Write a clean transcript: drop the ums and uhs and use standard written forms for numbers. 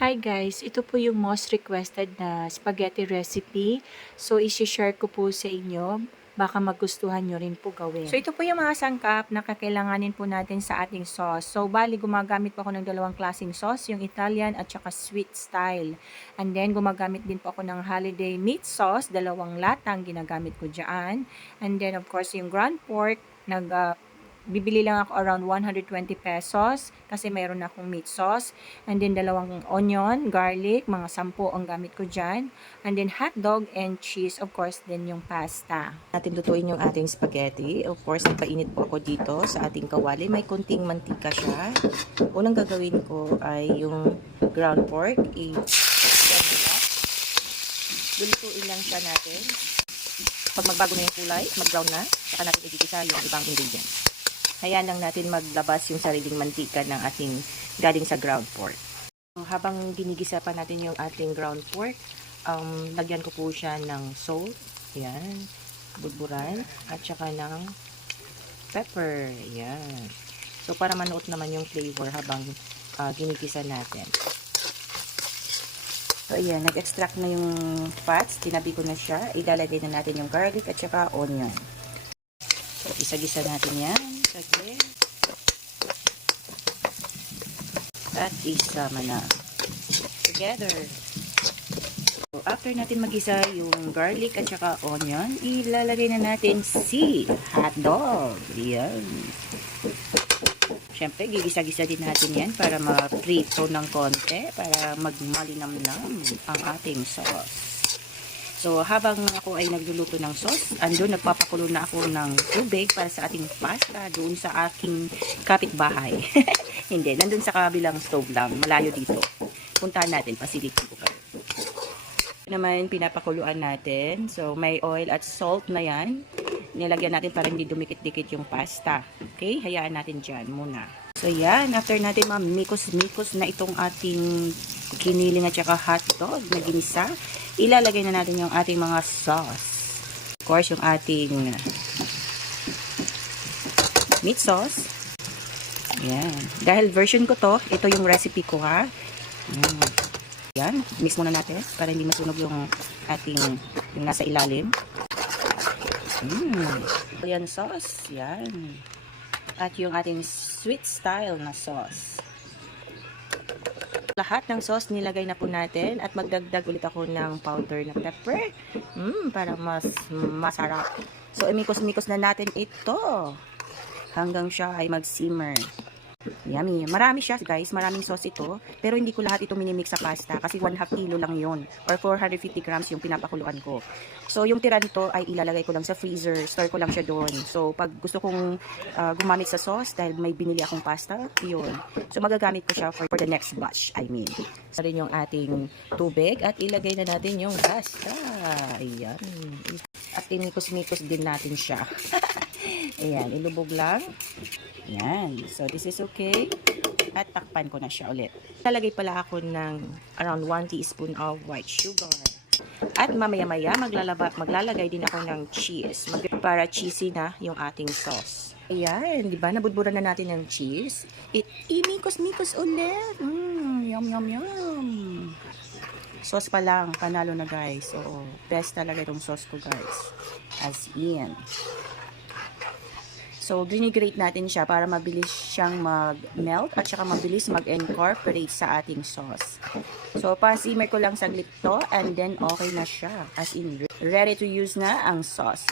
Hi guys, ito po yung most requested na spaghetti recipe. So, isi-share ko po sa inyo. Baka magustuhan nyo rin po gawin. So, ito po yung mga sangkap na kakailanganin po natin sa ating sauce. So, bali gumagamit po ako ng dalawang klaseng sauce, yung Italian at saka sweet style. And then, gumagamit din po ako ng holiday meat sauce, dalawang latang ginagamit ko dyan. And then, of course, yung ground pork, bibili lang ako around 120 pesos kasi mayroon akong meat sauce. And then, dalawang onion, garlic, mga 10 ang gamit ko dyan. And then, hot dog and cheese, of course, then yung pasta. Natin lutuin yung ating spaghetti. Of course, nagpainit po ako dito sa ating kawali. May kunting mantika siya. Unang gagawin ko ay yung ground pork. Lulutuin lang siya natin. Pag magbago na yung kulay, mag-brown na, saka natin igigisa yung ibang ingredients. Hayaan lang natin maglabas yung sariling mantika ng ating galing sa ground pork. Habang ginigisa pa natin yung ating ground pork, lagyan ko po siya ng salt, yan, budburan, at saka ng pepper, yan. So, para manuot naman yung flavor habang ginigisa natin. So, ayan, nag-extract na yung fats, tinabi ko na siya, ilalagay na natin yung garlic at saka onion. So, isa-gisa natin yan. Saglit. At isama na together. So, after natin mag-isa yung garlic at saka onion, ilalagay na natin si hotdog. Yan. Siyempre, gigisa-gisa din natin yan para ma-prito ng konti, para magmalinamnam ang ating sauce. So, habang ako ay nagluluto ng sauce, andun nagpapakulo na ako ng tubig para sa ating pasta doon sa aking kapitbahay. Hindi, nandun sa kabilang stove lang, malayo dito. Puntahan natin, pasilipin ko kayo. Naman, pinapakuluan natin. So, may oil at salt na yan. Nilagyan natin para hindi dumikit-dikit yung pasta. Okay, hayaan natin dyan muna. So, yan. After natin mamikos-mikos na itong ating kiniling at saka hotdog na ginisa, ilalagay na natin yung ating mga sauce. Of course, yung ating meat sauce. Yan. Dahil version ko to, ito yung recipe ko ha. Yan. Mix muna natin para hindi masunog yung ating yung nasa ilalim. Yan sauce. Yan. At yung ating sweet style na sauce. Lahat ng sauce nilagay na po natin at magdagdag ulit ako ng powder na pepper para mas masarap. So, imikos-mikos na natin ito hanggang siya ay mag-simmer. Yummy. Marami siya guys, maraming sauce ito, pero hindi ko lahat ito minimix sa pasta kasi 1/2 kilo lang yon or 450 grams yung pinapakuluan ko. So, yung tira nito ay ilalagay ko lang sa freezer, store ko lang siya doon. So, pag gusto kong gumamit sa sauce dahil may binili akong pasta, yun. So, magagamit ko siya for the next batch, I mean. So, rin yung ating tubig at ilagay na natin yung pasta. Ayan. At imikos-mikos din natin siya. Ayan, ilubog lang. Ayan. So, this is okay. At takpan ko na siya ulit. Lalagay pala ako ng around 1 teaspoon of white sugar. At mamaya-maya, maglalagay din ako ng cheese. Para cheesy na yung ating sauce. Ayan, di ba? Nabudburan na natin ng cheese. Imikos-mikos ulit. Yum, yum, yum. Sauce pa lang, panalo na guys. Oo, best talaga itong sauce ko guys. As in. So, ginigrate natin siya para mabilis siyang mag-melt at saka mabilis mag-incorporate sa ating sauce. So, pa-simmer ko lang saglit to and then okay na siya. As in, ready to use na ang sauce.